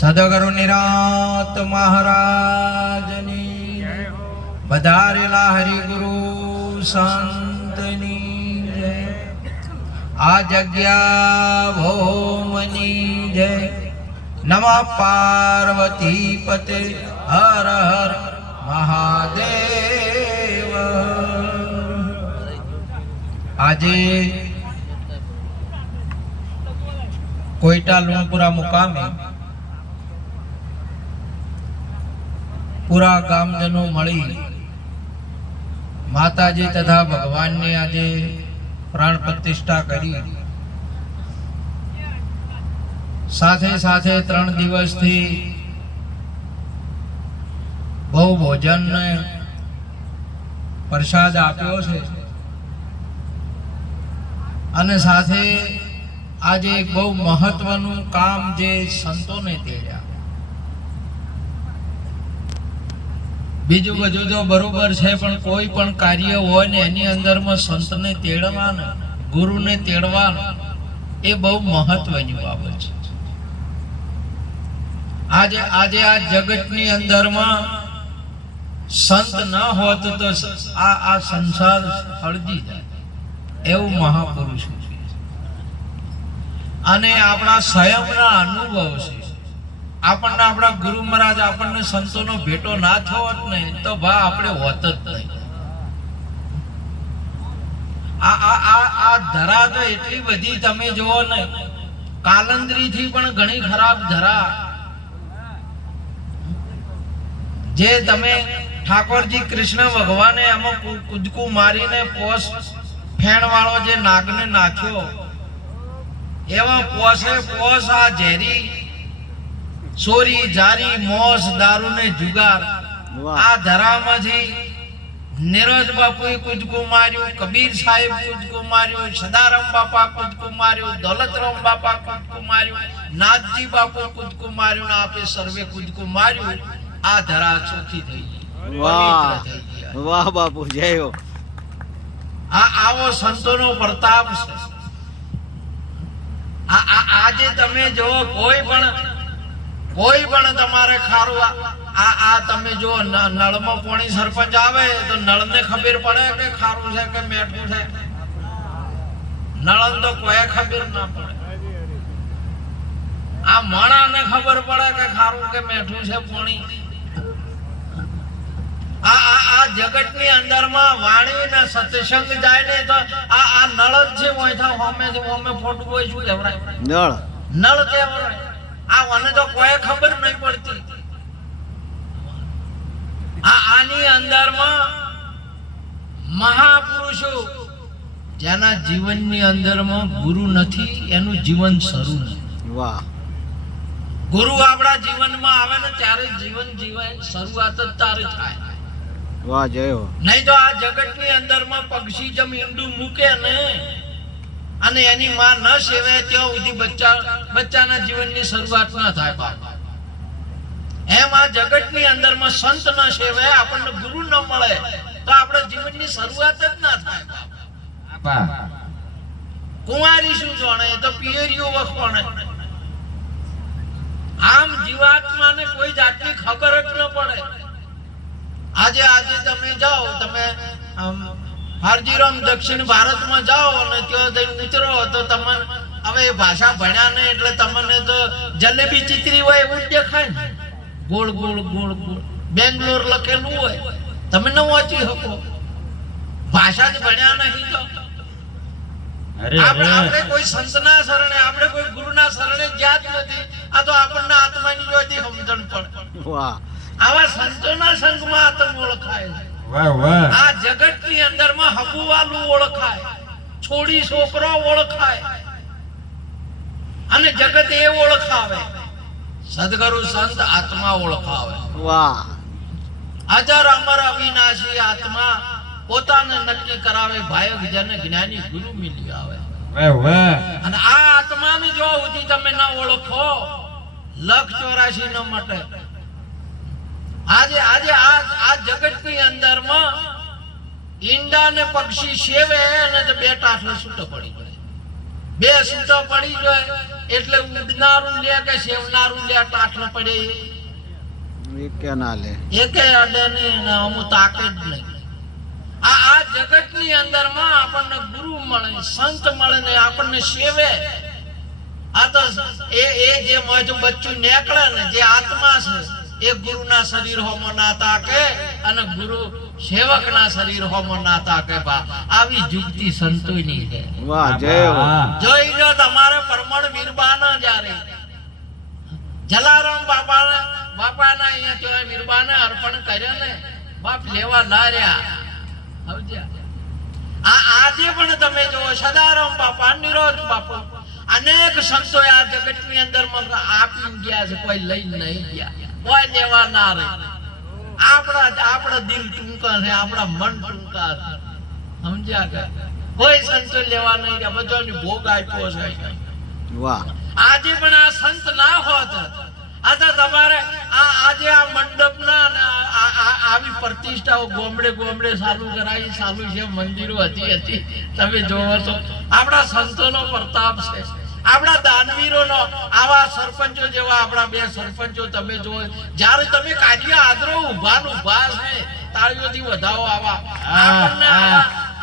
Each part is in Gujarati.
સદગુરુ નિરાત મહારાજની વધારેલા હરિગુરુ સંતની જય। આ જગ્યા ભૌમની જય। નમઃ પાર્વતી પતે હર હર મહાદેવ। આજે કોઈટા લુણપુરા મુકામે પૂરા ગામજનો મળી માતાજી તથા ભગવાનની આજે પ્રાણ પ્રતિષ્ઠા કરી। સાથે સાથે 3 દિવસથી બહુ ભોજન ને પ્રસાદ આપ્યો છે અને સાથે આજે એક બહુ મહત્વનું કામ જે સંતોને તેડ્યા। બીજું બધું તો બરોબર છે, પણ કોઈ પણ કાર્ય હોય ને એની અંદરમાં સંતને તેડવાનું, ગુરુને તેડવાનું એ બહુ મહત્વની બાબત છે। આજે આ જગતની અંદરમાં સંત ન હોત તો આ સંસાર સળગી જાય, એવું મહાપુરુષ છે। અને આપણા સ્વયંના અનુભવ છે। આપણને આપણા ગુરુ મહારાજ આપણને સંતોનો ભેટો ના થયો ને તો ભા આપણે હોત જ નહીં। આ ધરા તો એટલી બધી તમે જુઓ ને, કાલંદરી થી પણ ઘણી ખરાબ ધરા, જે તમે ઠાકોરજી કૃષ્ણ ભગવાને આમાં કૂદકું મારીને પોસ ફેણ વાળો જે નાગને નાખ્યો, એવા પોસ આ ઝેરી ચોરી જારી મોસ દારૂ ને જુગાર આ ધરામાંથી નીરજ બાપુએ કૂદકું માર્યું, કબીર સાહેબ કૂદકું માર્યું, સદારામ બાપા કૂદકું માર્યું, દોલતરામ બાપા કૂદકું માર્યું, નાથજી બાપુ કૂદકું માર્યું ને આપે સર્વે કૂદકું માર્યું। આ ધરા ચોખ્ખી થઈ ગઈ, પવિત્ર થઈ ગઈ। વાહ બાપુ જય હો। આવો સંતોનો પ્રતાપ છે। આજે તમે જો કોઈ પણ તમારે ખારું આ તમે જો નળમાં પાણી સરપંચ આવે તો નળને ખબર પડે કે ખારું છે કે મેઠું છે? નળન તો કોઈ ખબર ના પડે। આ માણાને ખબર પડે કે ખારું કે મેઠું છે પાણી? આ જગતની અંદરમાં વાણી ને સત્સંગ જાય ને તો આ નળ જ છે, મોયથા હોમે ફોટું હોય શું કહેવાય? નળ કહેવાય। આ મને તો કોઈ ખબર નહીં પડતી। આની અંદરમાં મહાપુરુષો જેના જીવનની અંદરમાં ગુરુ નથી એનું જીવન શરૂ નથી। વાહ। ગુરુ આપણા જીવનમાં આવે ને ત્યારે જીવન શરૂઆત જ તારે થાય। વાહ જય હો। નહીં તો આ જગતની અંદરમાં પક્ષી જમ ઈંડું મૂકે ને અને એની માં ન સેવે ત્યાં સુધી બચ્ચાના જીવનની શરૂઆત ના થાય બાપા। એમ આ જગતની અંદરમાં સંત ન સેવે, આપણને ગુરુ ન મળે તો આપણા જીવનની શરૂઆત જ ના થાય બાપા। કુંવારી શું જાણે, તો પિયરીઓ વખવાણે। આમ જીવાત્માને કોઈ જાતની ખબર જ ન પડે। આજે તમે જાઓ, તમે હારજીરામ દક્ષિણ ભારતમાં જાઓ અને ત્યાં જઈને ઉતરો તો તમને હવે ભાષા ભણ્યા નહીં એટલે તમને તો જલેબી ચીતરી હોય એવું જ દેખાય ને, ગોળ ગોળ ગોળ ગોળ બેંગ્લોર લખેલું હોય, તમે ન વાંચી શકો, ભાષા જ ભણ્યા નહીં તો। આપણે કોઈ સંતના શરણે, આપણે કોઈ ગુરુના શરણે ગયા જ નથી। આ તો આપણને આત્માની જોઈતી સમજણ પડે। વાહ। આવા સંતોના સંગમાં આત્મ ઓળખાય છે। આ જગતની અંદરમાં હબુવાલું ઓળખાય, છોડી છોકરો ઓળખાય અને જગત એ ઓળખાવે, સદગુરુ સંત આત્મા ઓળખાવે। વાહ। અજર અમર અવિનાશી આત્મા પોતાને નક્કી કરાવે, ભાયક જન જ્ઞાની ગુરુ મિલી આવે। અને આ આત્માને જો સુધી તમે ના ઓળખો, 184 ન મટે। આજે આ જગતની અંદરમાં ઈંડા ને પક્ષી સેવે અને તો 2 ટાઠલા છૂટો પડી જાય, 2 છૂટો પડી જાય એટલે ઉડનારું લે કે સેવનારું લે ટાઠું પડે એ કે ના લે એકે અડે નહીં ને અમુક તાકે જ નહીં. આ જગતની અંદરમાં આપણને ગુરુ મળે, સંત મળે ને આપણને સેવે. આ તો એ જે મોજ બચ્ચું નીકળે ને જે આત્મા છે એ ગુરુના શરીર હોમાં ના તાકે અને ગુરુ સેવકના શરીર હોમાં ના તાકે. બા આવી જુગતી સંતોની છે. વાહ જય હો જોઈ જો તમારે પરમણ વીરબાના જ્યારે જલારામ બાપાના અહીંયા તો વીરબાને અર્પણ કર્યા ને બાપ લેવા ના રહ્યા. આજે પણ તમે જો સદારામ બાપા, નિરોધ બાપા, અનેક સંતો આ જગતની અંદર આપી ગયા છે, કોઈ લઈ નહીં ગયા, કોઈ લેવા ના રહે. આપણા દિલ ટૂંકા છે, આપણા મન ટૂંકા છે, સમજ્યા કે કોઈ સંતો લેવા નહીં ગયા, બધાને ભોગ આપ્યો છે. વાહ આજે પણ આ સંત ના હોત આ તો તમારે આજે આ મંડપના આવી પ્રતિષ્ઠાઓ ગોમડે ચાલુ કરાવી, ચાલુ છે, મંદિરો હતી. તમે જોવો તો આપણા સંતોનો પ્રતાપ છે, આપણા દાનવીરોનો. આવા સરપંચો જેવા આપણા બે સરપંચો તમે જો, જ્યારે તમે કાર્ય આદરો ઉભા છે, તાળીઓથી વધાવો. આપણને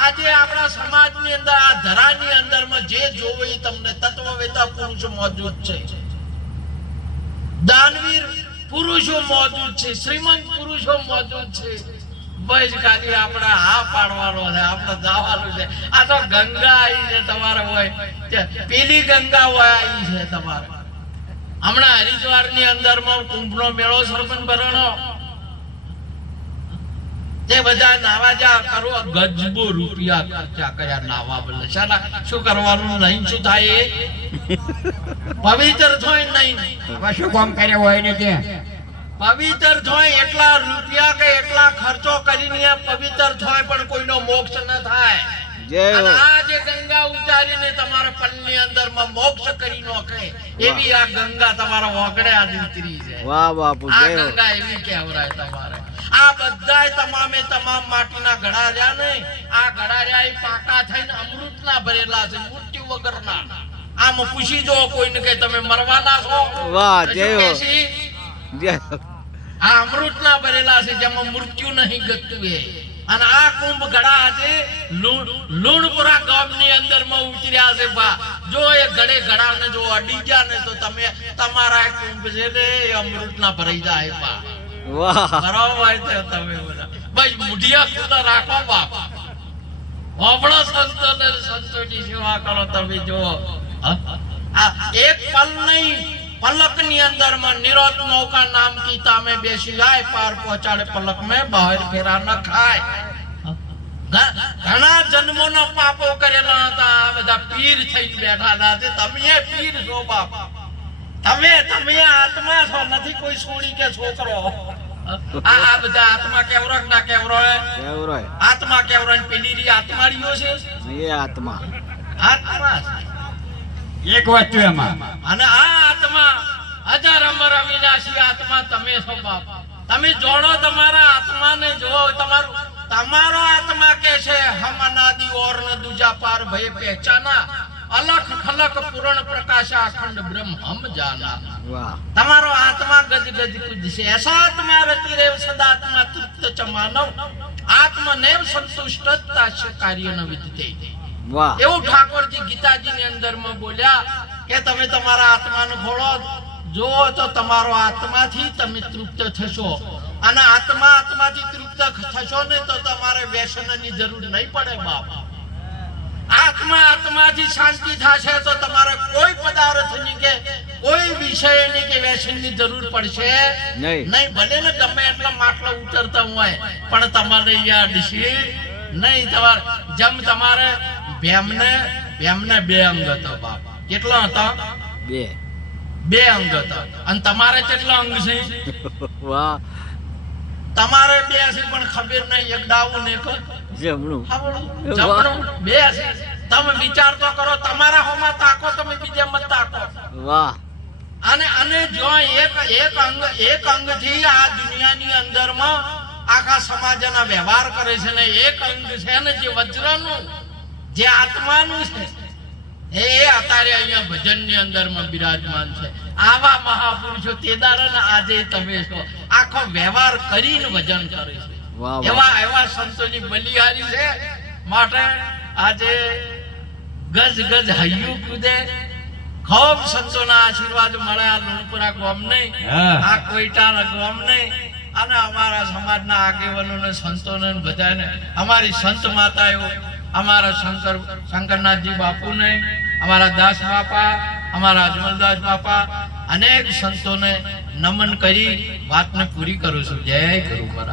આજે આપણા સમાજની અંદર આ ધરાની અંદરમાં જે જોવે એ તમને તત્વવેતા પુરુષો મોજૂદ છે, દાનવીર પુરુષો મોજૂદ છે, શ્રીમંત પુરુષો મોજૂદ છે. બસ ખાલી આપણે હા પાડવાનો છે, આપણે જવાનું છે. આ તો ગંગા આવી છે તમારે, હોય પેલી ગંગા હોય આવી છે તમારે. હમણાં હરિદ્વારની અંદરમાં કુંભનો મેળો સરપંચ ભરણો તે બધા નાવા જા કરો, ગજબો રૂપિયા ખર્ચા કર્યા નાવા બદલે. શું કરવાનું નહીં, શું થાય એ પવિત્ર થોય નહીં, શું કામ કર્યા હોય ને તે પવિત્ર થોય એટલા રૂપિયા કે એટલા ખર્ચો કરીને પવિત્ર થોય પણ કોઈનો મોક્ષ ન થાય. જય હો અને આ જે ગંગા ઉતારીને તમારા પલની અંદરમાં મોક્ષ કરી નોખે એવી આ ગંગા તમારા ઓગળે આજે ઉતરી છે. વાહ બાપુ આ જય હો ગંગા એવી કહેવાય તમારે. આ બધાય તમામ માટીના ઘડા રહ્યા ને, આ ઘડા રહ્યા એ પાકા થઈને અમૃતના ભરેલા છે, મૃત્યુ વગરના. આમ પૂછી જો કોઈને કે તમે મરવાના છો, વાહ જય હો કહેશી? જય હો આ અમૃતના ભરેલા છે જેમાં મૃત્યુ નહીં ગતું એ. અને આ કુંભ ઘડા છે લુણપુરા ગામની અંદરમાં ઉતર્યા છે. બા જો એ ઘડાને જો અડી ગયા ને તો તમે તમારા કુંભ છે ને એ અમૃતના ભરાઈ જાય. બા વાહ બરાબર છે. તમે બધા ભાઈ મુઢિયા ખુદા રાખો બાપ, આપણા સંતોને સંતોની સેવા કરો. તમે જો આ એક પલ નહીં, પલકની અંદરમાં નિરોધ નૌકા નામ કી તામે બેસી જાય, પાર પહોંચાડે પલક में બહાર ફેરા ન ખાય. ઘણા જન્મોના પાપો કરેલા હતા, આ બધા પીર થઈ બેઠા ના છે. તમે પીર છો બાપ, તમે આત્મા છો, નથી કોઈ છોડી કે છોકરો. આ બધા આત્મા કેવરો ના કેવરો, કેવરો આત્મા કેવરો પેલી રી આત્માડીઓ છે, એ આત્મા આત્મા એક વસ્તુ એમાં અને આ આત્મા હજાર અમર અવિનાશી આત્મા તમે છો બાપ. તમે જોડો તમારા આત્માને, જો તમારો આત્મા કે છે હમ અનાદિ ઓર ન દૂજા પાર ભય પહેચાના, અલખ ખલક પૂર્ણ પ્રકાશ અખંડ બ્રહ્મ હમ જાના. વાહ તમારો આત્મા ગજ ગજ કુદ છે. ऐसा आत्मा रति रेव सदात्मा तृप्त च मानव आत्मनेव संतुष्टता से कार्य न विदते. વાહ એવું ઠાકોરજી ગીતાજીની અંદરમાં બોલ્યા કે તમે તમારા આત્માને ખોળો જો તો તમારો આત્માથી તમે તૃપ્ત થશો, અને આત્માથી તૃપ્ત થશો ને તો તમારે વ્યસનની જરૂર નહીં પડે બાપ. આત્માથી શાંતિ થશે તો તમારે કોઈ પદાર્થની કે કોઈ વિષયની કે વ્યસનની જરૂર પડશે નહીં. ભલે ને ગમે એટલા માટલા ઉતરતા હોય પણ તમારે યાદ છે નહીં. તમારે જેમ તમારે ભેમને બે અંગ હતા બાપ. કેટલા હતા? બે અંગ હતા. અને તમારે કેટલા અંગ છે? વાહ તમારે બે છે પણ ખબર નહીં, એક ડાવું ને એક જમણું જમણું, બે છે. તમે વિચાર તો કરો, તમારા હોમાં તાકો, તમે બીજે મત તાકો. વાહ અને જો એક અંગથી આ દુનિયાની અંદરમાં આખા સમાજના વ્યવહાર કરે છે ને, એક અંગ છે ને જે વજ્રનું, જે આત્માનું છે, એ અત્યારે અહીંયા ભજનની અંદરમાં બિરાજમાન છે. આવા મહાપુરુષો તે દાડાના આજે તમે છો આખો વ્યવહાર કરીને ભજન કરે છે. વાહ વાહ એવા એવા સંતોની બલિહારી છે. માટે આજે ગજ ગજ હૈયું કૂદે ખૂબ સંતોના આશીર્વાદ મળે આ લુણપુરા ગામને, હા. આ કોઈટાના ગામને અને અમારા સમાજના આગેવાનોને સંતોને ને બધાને, અમારી સંત માતાઓ, અમારા શંકરનાથજી બાપુને, અમારા દાસ બાપા, અમારા અજમલદાસ બાપા, અનેક સંતોને નમન કરી વાતને પૂરી કરું છું. જય ગુરુ મહારાજ.